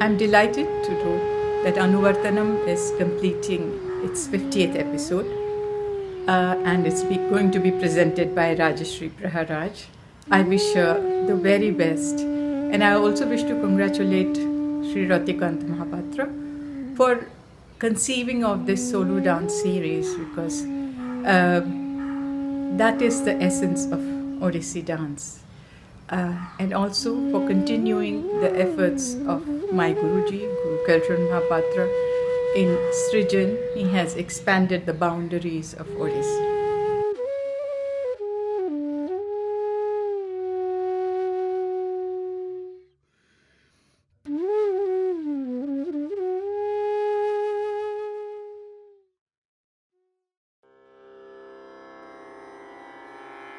I'm delighted to know that Anuvartanam is completing its 50th episode and it's going to be presented by Rajashri Praharaj. I wish her the very best, and I also wish to congratulate Sri Ratikant Mahapatra for conceiving of this solo dance series, because that is the essence of Odissi dance. And also for continuing the efforts of my Guruji, Guru Kalcharan Mahapatra. In Srijan, he has expanded the boundaries of Odissi.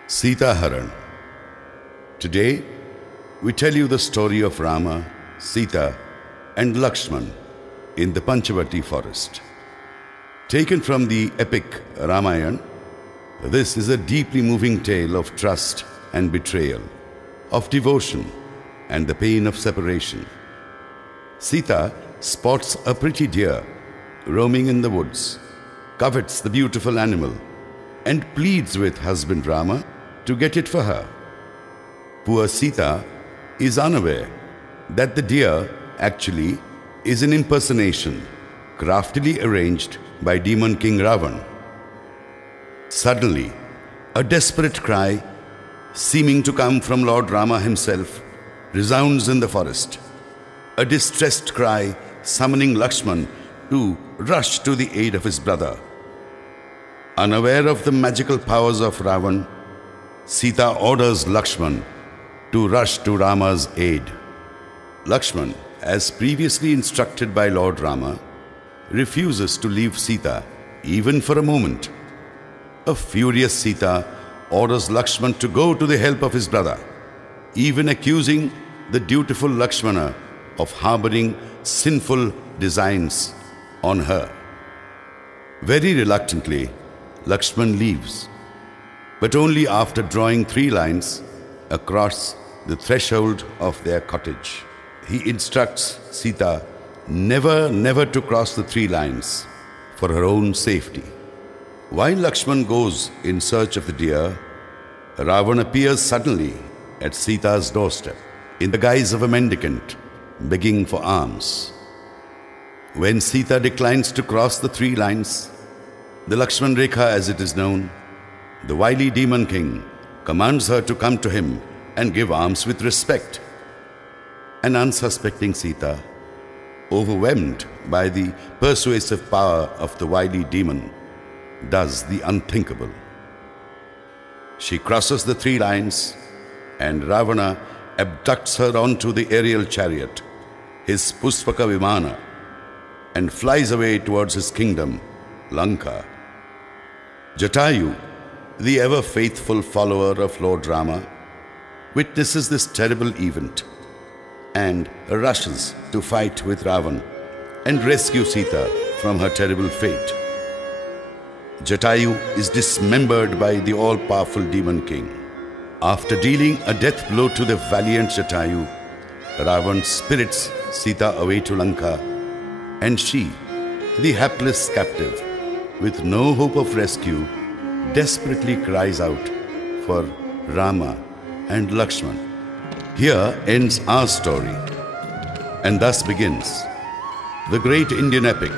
Sita Haran. Today, we tell you the story of Rama, Sita, and Lakshman in the Panchavati forest. Taken from the epic Ramayana, this is a deeply moving tale of trust and betrayal, of devotion and the pain of separation. Sita spots a pretty deer roaming in the woods, covets the beautiful animal, and pleads with husband Rama to get it for her. Poor Sita is unaware that the deer actually is an impersonation craftily arranged by demon king Ravan. Suddenly, a desperate cry, seeming to come from Lord Rama himself, resounds in the forest. A distressed cry summoning Lakshman to rush to the aid of his brother. Unaware of the magical powers of Ravan, Sita orders Lakshman to rush to Rama's aid. Lakshman, as previously instructed by Lord Rama, refuses to leave Sita even for a moment. A furious Sita orders Lakshman to go to the help of his brother, even accusing the dutiful Lakshmana of harboring sinful designs on her. Very reluctantly, Lakshman leaves, but only after drawing 3 lines across the threshold of their cottage. He instructs Sita never to cross the 3 lines for her own safety. While Lakshman goes in search of the deer, Ravan appears suddenly at Sita's doorstep in the guise of a mendicant begging for alms. When Sita declines to cross the 3 lines, the Lakshman Rekha, as it is known, the wily demon king commands her to come to him and give alms with respect. An unsuspecting Sita, overwhelmed by the persuasive power of the wily demon, does the unthinkable. She crosses the 3 lines, and Ravana abducts her onto the aerial chariot, his Puspaka Vimana, and flies away towards his kingdom, Lanka. Jatayu, the ever-faithful follower of Lord Rama, witnesses this terrible event and rushes to fight with Ravan and rescue Sita from her terrible fate. Jatayu is dismembered by the all-powerful demon king. After dealing a death blow to the valiant Jatayu, Ravan spirits Sita away to Lanka, and she, the hapless captive, with no hope of rescue, desperately cries out for Rama and Lakshman. Here ends our story, and thus begins the great Indian epic,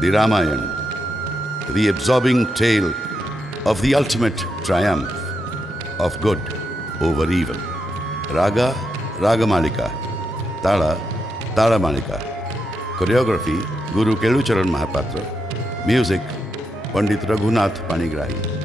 the Ramayana, the absorbing tale of the ultimate triumph of good over evil. Raga, Ragamalika, Tala, Talamalika. Choreography, Guru Kelucharan Mahapatra. Music, Pandit Raghunath Panigrahi.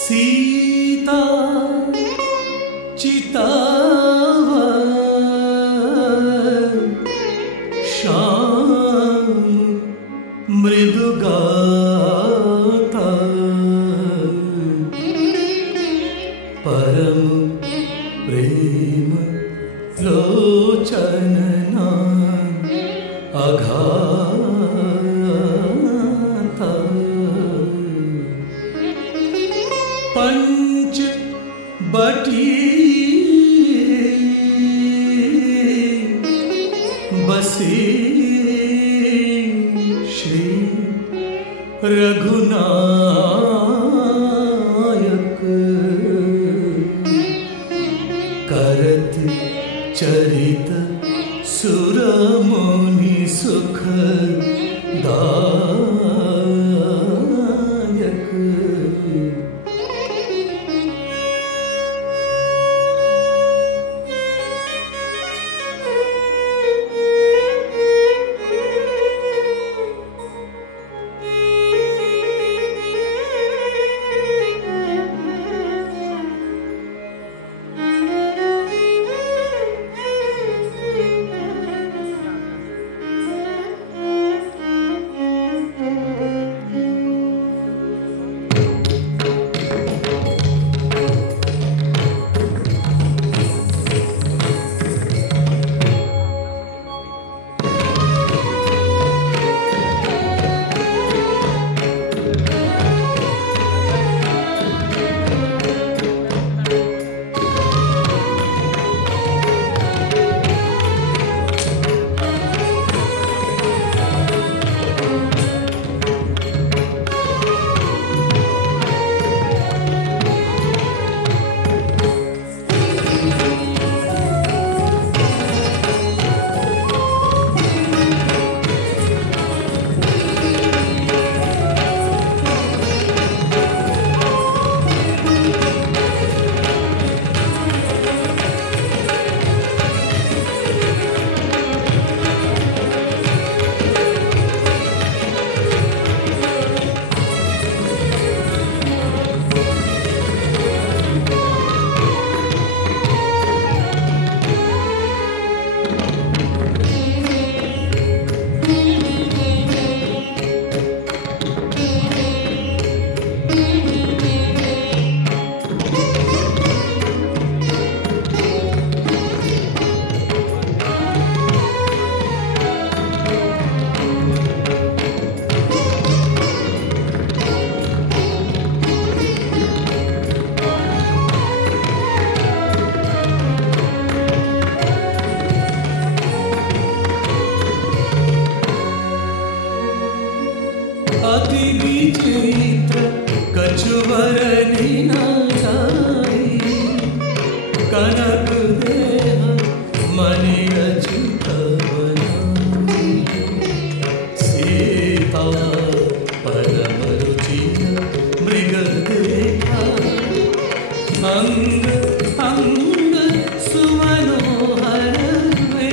Sita चितावर Shyam मृदुगाता परम प्रेम लोचनना अघाता पंच बटी बसी श्री रघुनायक करत चरित सुरमुनि सुख दायक। अति विचित्र कछुवर न जाई कनक देह मणि अच्युत बनाई। सीता परम रुचि मृग देखा अंग अंग सुमनोहर वे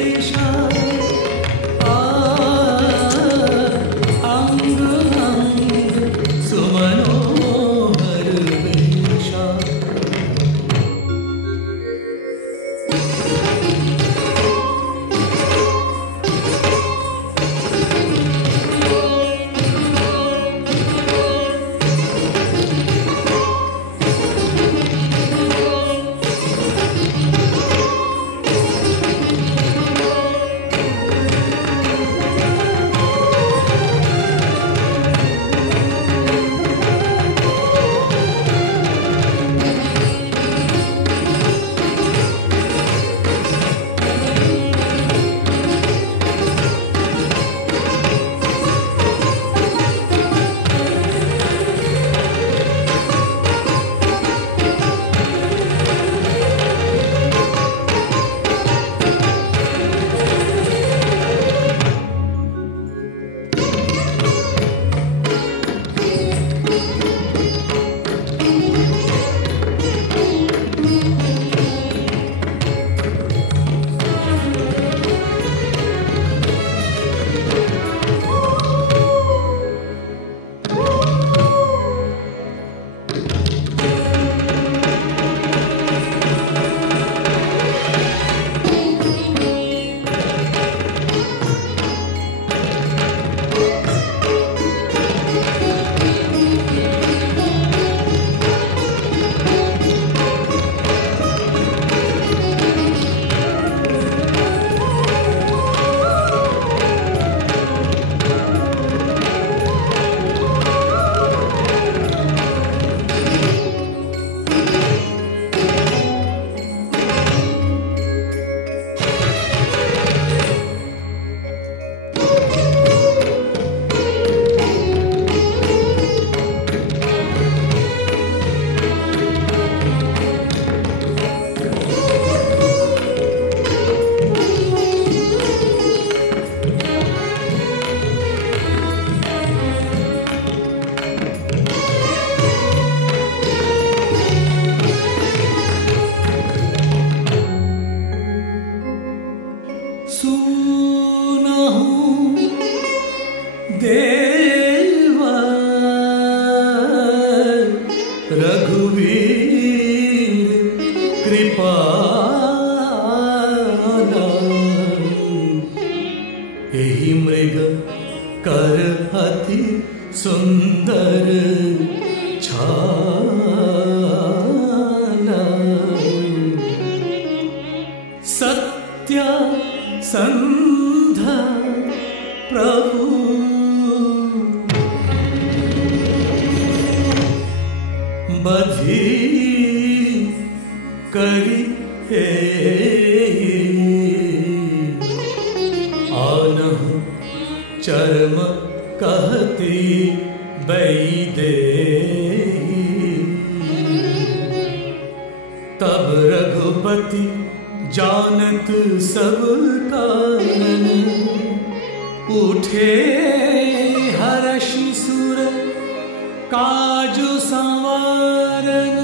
देवा रघुवीर कृपाला एहि मृग कर अति सुंदर छाला सत्य संधा प्रभु बधी करी आनहु चरम कहती बैदे तब रघुपति जानत सब कारण उठे हर्षि सुर काजु संवारन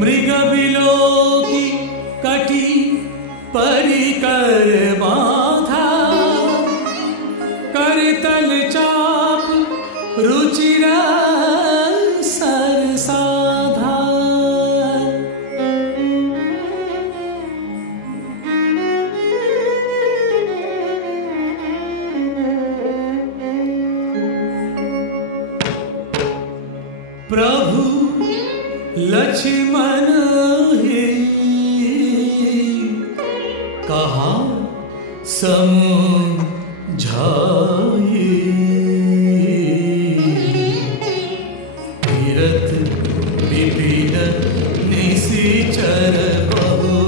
मृग बिलोकी कटी परिकर बाधा करतल चाप रुचिरा सरसाधा प्रभु लक्ष्मण ही कहा समझाई तीरथ विपिन निशिचर बहु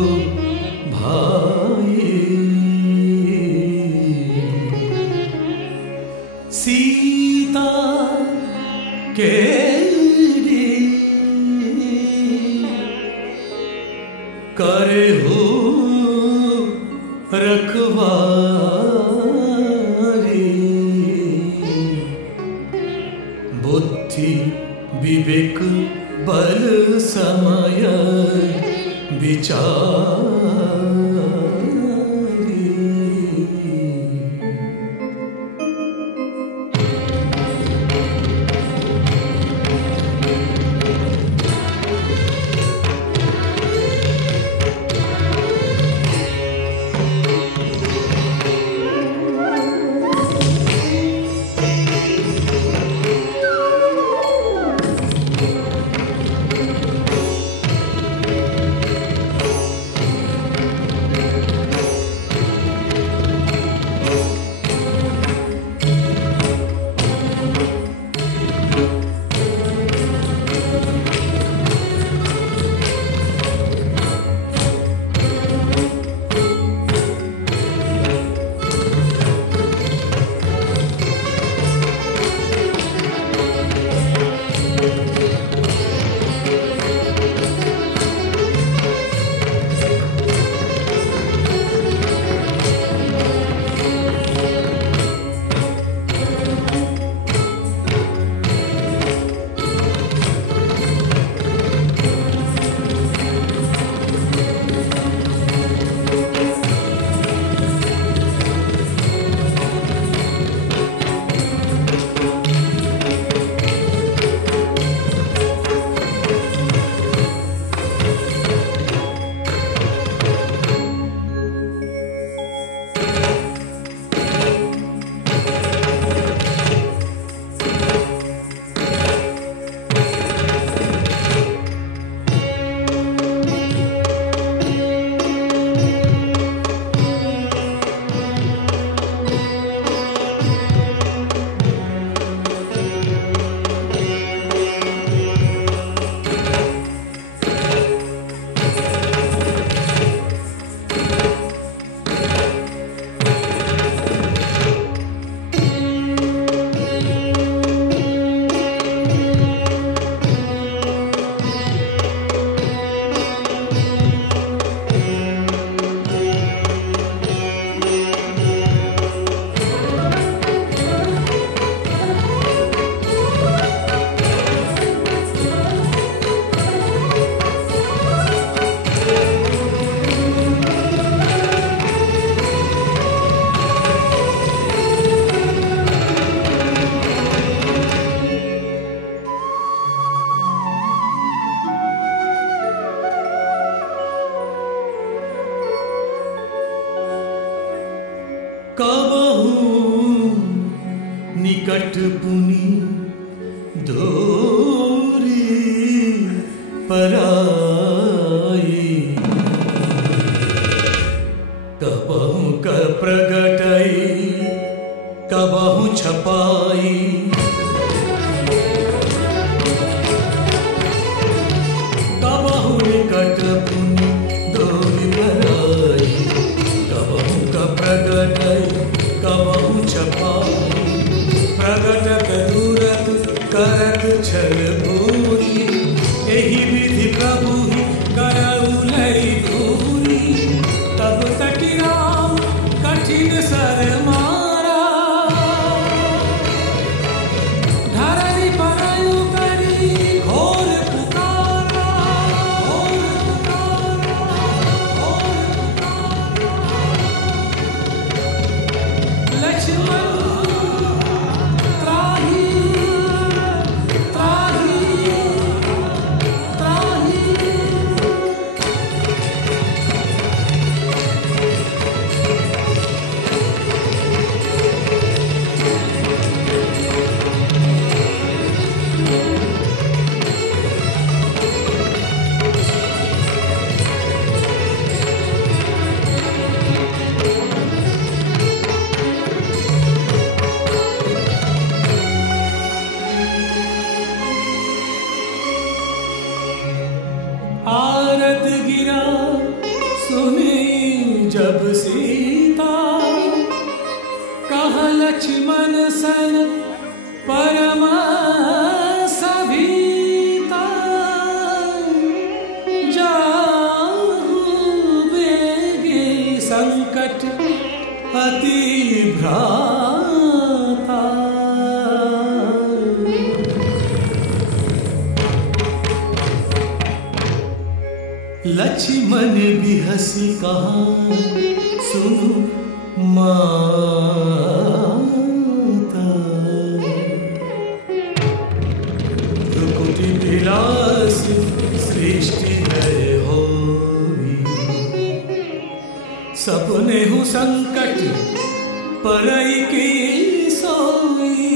भाई सीता के करे हो रखवारी बुद्धि विवेक बल समय विचारी कबहू निकट पुनि दूरी पराई, कबहू क प्रगटई कबहू छपाई, कबहू निकट पुनि दूरी पराई, कबहू क प्रगटई कबहू छपाई, प्रगटत दूरत करत छल भूरी, एहि विधि प्रभु ही करऊ लई दूरी, तब तटी राम कठिन सर मारा, धरनी परयु करी घोर पुकारा, घोर पुकारा, घोर पुकारा। लक्ष्मण त्राहि त्राहि त्राहि, आरत गिरा सुनी जब सीता, कहा लक्ष्मण सन परम सभीता, जाहु बेगे संकट अति भ्राता, लक्ष्मण भी हंसी कहा सुनो माता, भ्रुकुटि विलास सृष्टि है होई, सपने हूँ संकट परई की सोई,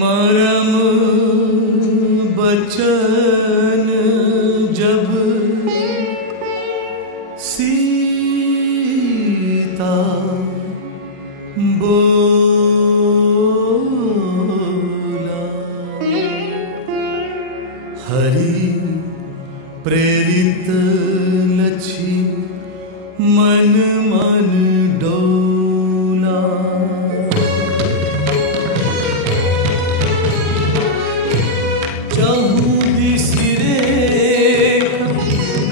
मरम बचन जब सीता बोला, हरि प्रेरित लक्ष्मण मन डोला, चहु दिस रेख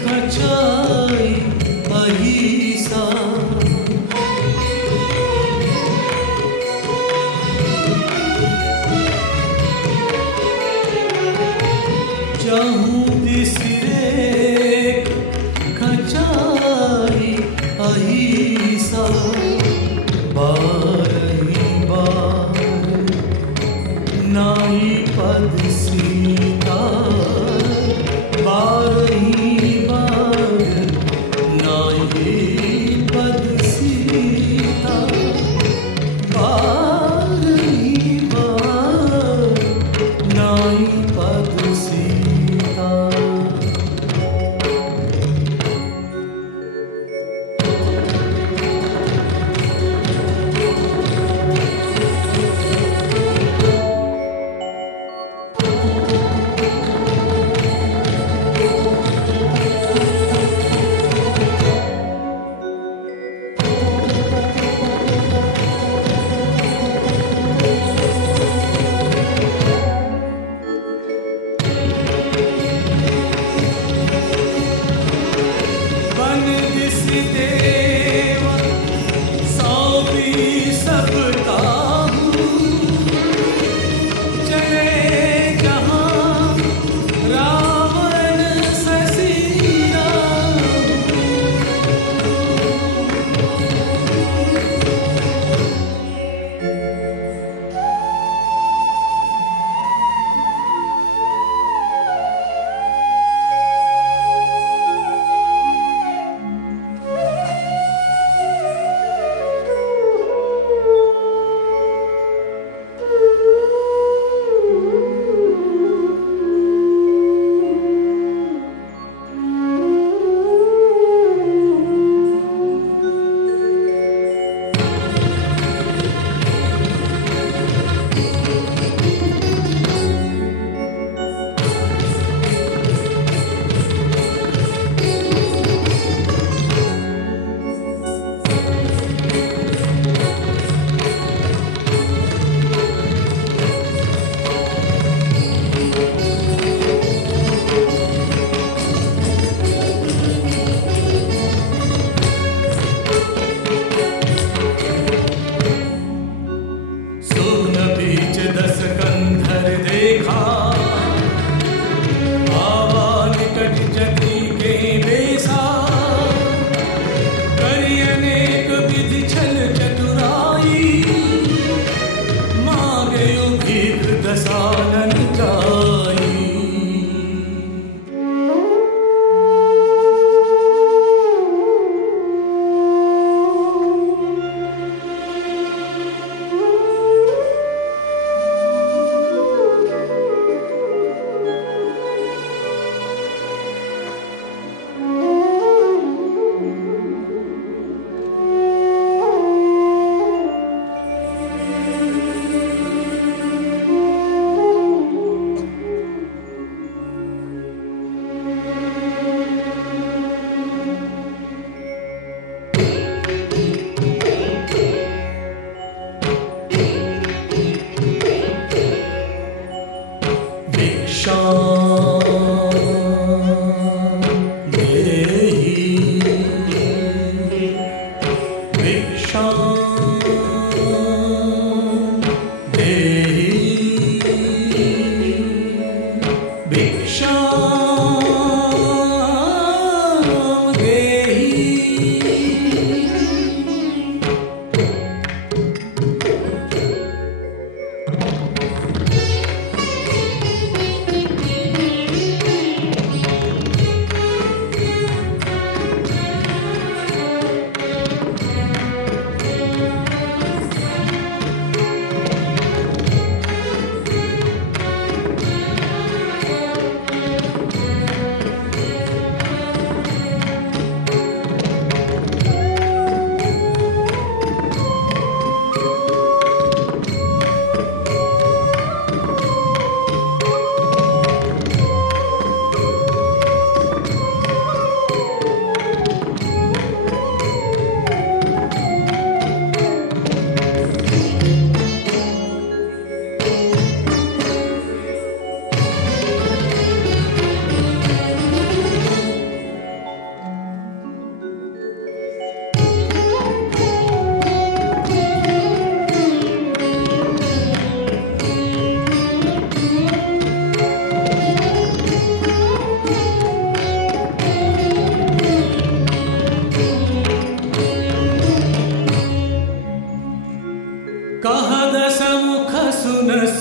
खचाई अहिसा, चहु दिस रेख खचाई अहिसा,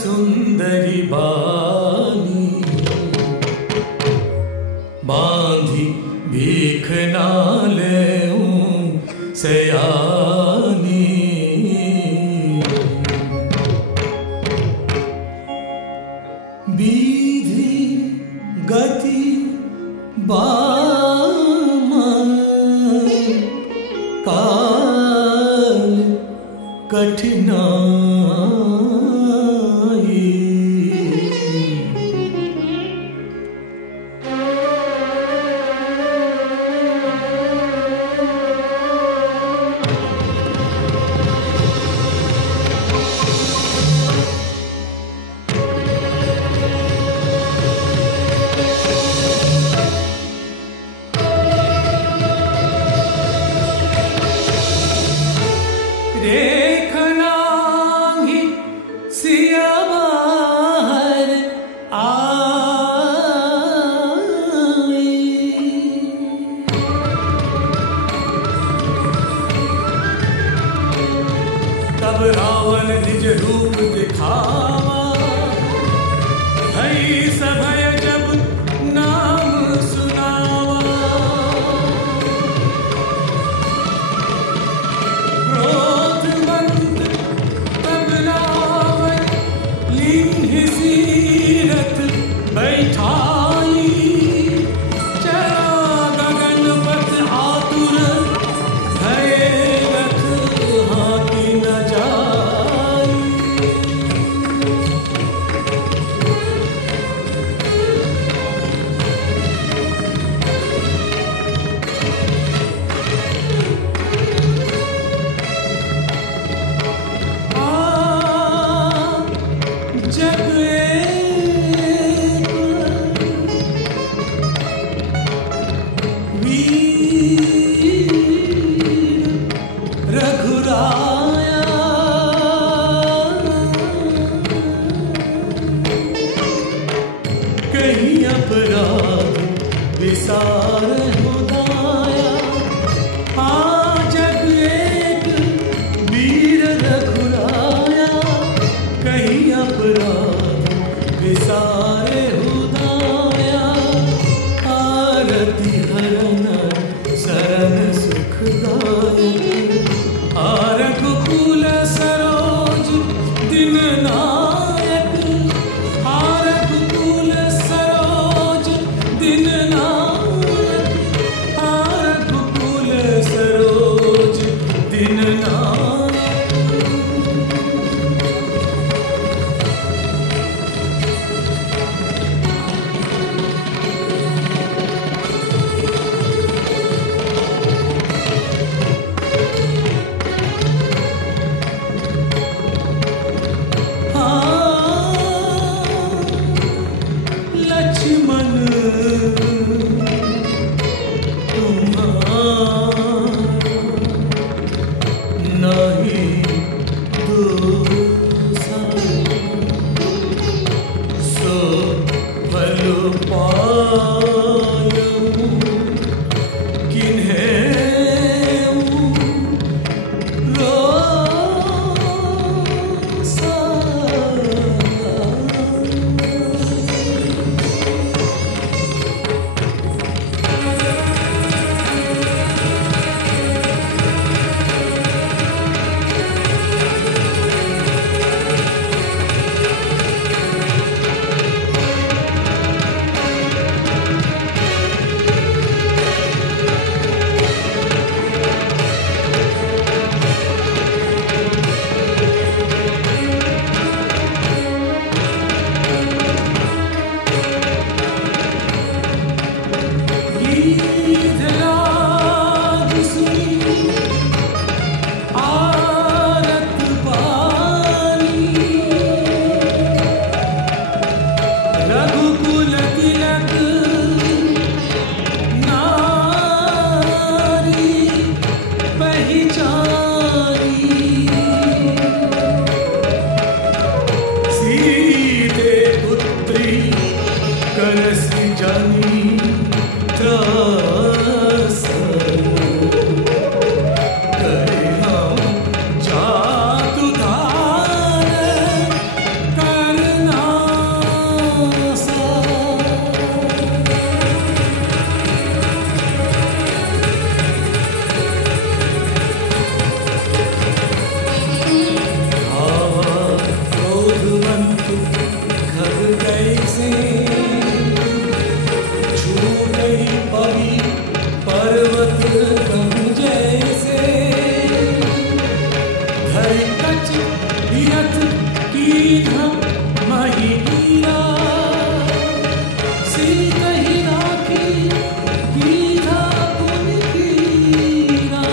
सुंदरी बानी बांधी भीख ना लेऊं सयानी बीधी गति बामा काल कठिना तुझे रूप दिखावा, भई सभय जब नाम सुनावा, क्रोधवंत तब रावण लीन्हि सीरथ बैठाई, चला गगनपथ आतुर भये रथ हाथी न जाई। जग एक वीर रघुराया, कहीं अपराध विसार होदाया। जग एक वीर रघुराया, कहीं अपराध विसारे हुदाया। आरती हरन शरण सुखदायक, रघुकुल सरोज दिन नायक, रघुकुल सरोज दिन नायक, रघुकुल सरोज दिन नायक। लक्ष्मण तुम्हारा नहीं दोषा, सो फल पायऊं किन्हें रोसा। गीधराज सुनी आरत बानी, रघुकुल तिलक नारी पहचानी। सीते पुत्री करसी जानी, त्रास करे हम जातु धार करना सा। क्रोधवंत खग कैसे, छूटई पवि पर्वत कम जैसे। धरि कच विरथ कीन्हा मही वीरा, सीतहि राखी कीन्हा पुन कीरा।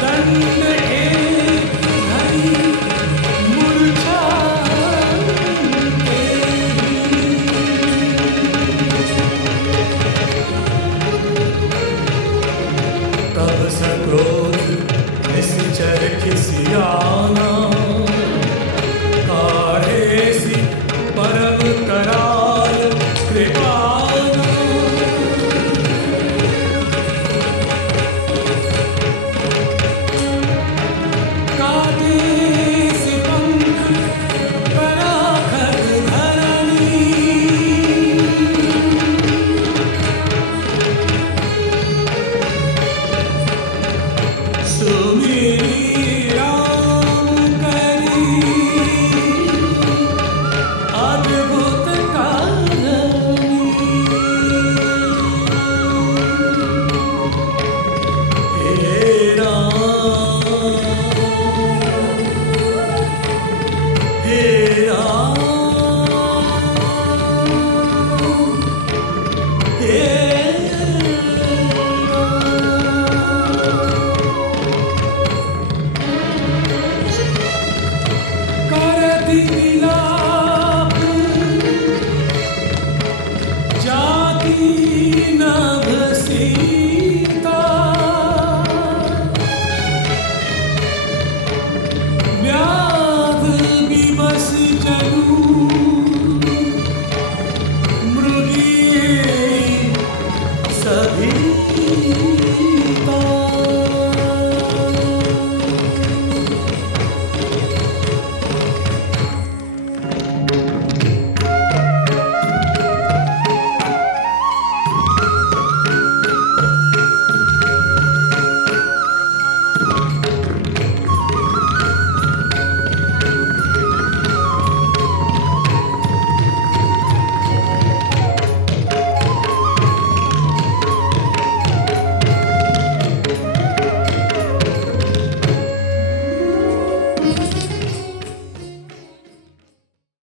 दंड पानी ना भरे